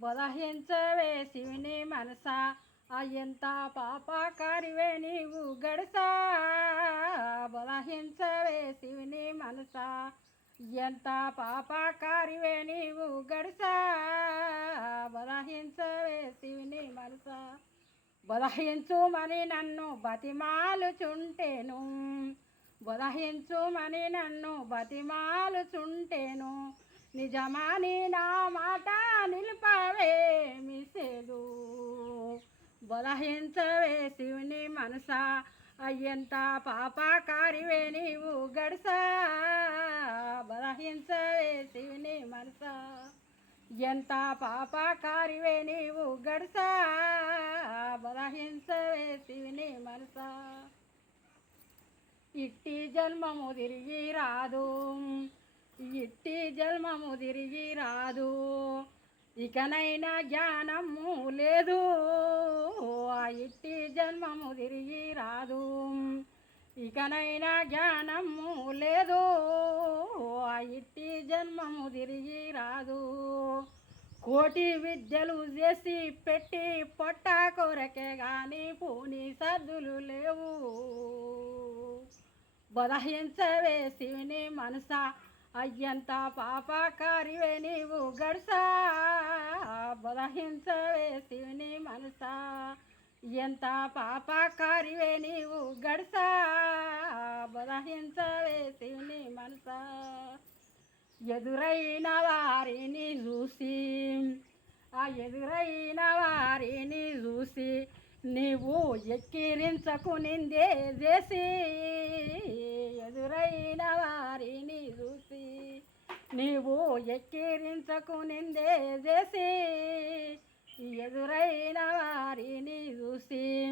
బదహించవే శివుని మనసా ఎంత పాపకారివే నీవు గడసా. బదహించవే శివుని మనసా ఎంత పాపకారివే నీవు గడసా. బదహించవే శివుని మనసా బదహించుమని నన్ను బతిమాలుచుంటేను. బదహించుమని నన్ను బతిమాలుచుంటేను. నిజమాని నా మాట నిలుపవేమి సేదు. బదహించవే శివుని మనసా ఎంత పాపకారివే నీవు గడసా. బదహించవే శివుని మనసా ఎంత పాపకారివే నీవు గడసా. బదహించవే శివుని మనసా ఇట్టి జన్మము తిరిగి రాదు. ఇట్టి జన్మము తిరిగి రాదు. ఇకనైనా జ్ఞానము లేదు. ఆ ఇట్టి జన్మము తిరిగి రాదు. ఇకనైనా జ్ఞానము లేదు. ఆ ఇట్టి జన్మము తిరిగి రాదు. కోటి విద్యలు చేసి పెట్టి పొట్ట కొరకే గాని పూని సద్దులు లేవు. బదహించవే శివుని మనసా ఎంత పాపకారివే నీవు గడసా. బదహించవే శివుని మనసా ఎంత పాపకారివే నీవు గడసా. బదహించవే శివుని మనసా ఎదురైన వారిని చూసి ఎదురైన వారిని చూసి నీవు ఎక్కిరించకు నిందే చేసి. ఎదురైన వారిని చూసి నీవు ఎక్కిరించకు నిందే చేసి. ఎదురైన వారిని చూసి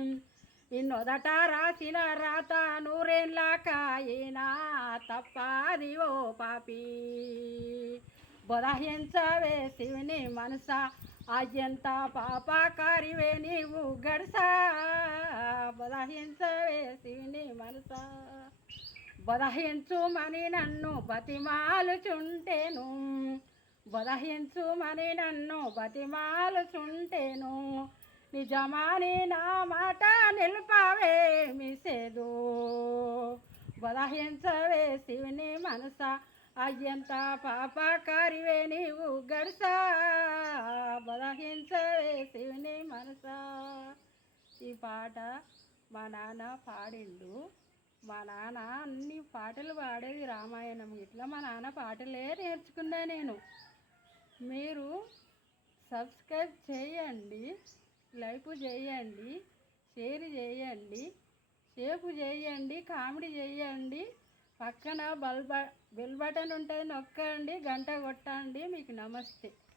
ఇన్నొదట రాసిన రాత నూరేళ్ళ కాయినా తప్పది ఓ పాపి. బదహించవే శివుని మనసా ఎంత పాపకారివే నీవు గడసా. బదహించవే శివుని మనసా బదహించుమని నన్ను బతిమాలుచుంటేను. బదహించుమని నన్ను బతిమాలుచుంటేను. నిజమాని నా మాట నిలుపవేమి సేదు. బదహించవే శివుని మనసా ఎంత పాపకారివే నీవు గడసా. బదహించవే శివుని మనసా. ఈ పాట మా నాన్న పాడిండు. మా నాన్న అన్ని పాటలు పాడేది రామాయణం ఇట్లా మా నాన్న పాటలే నేర్చుకున్నా నేను. మీరు సబ్స్క్రైబ్ చేయండి, లైక్ చేయండి, షేర్ చేయండి, షేపు చేయండి, కామెడీ చేయండి. పక్కన బెల్ బటన్ ఉంటుంది నొక్కండి, గంట కొట్టండి. మీకు నమస్తే.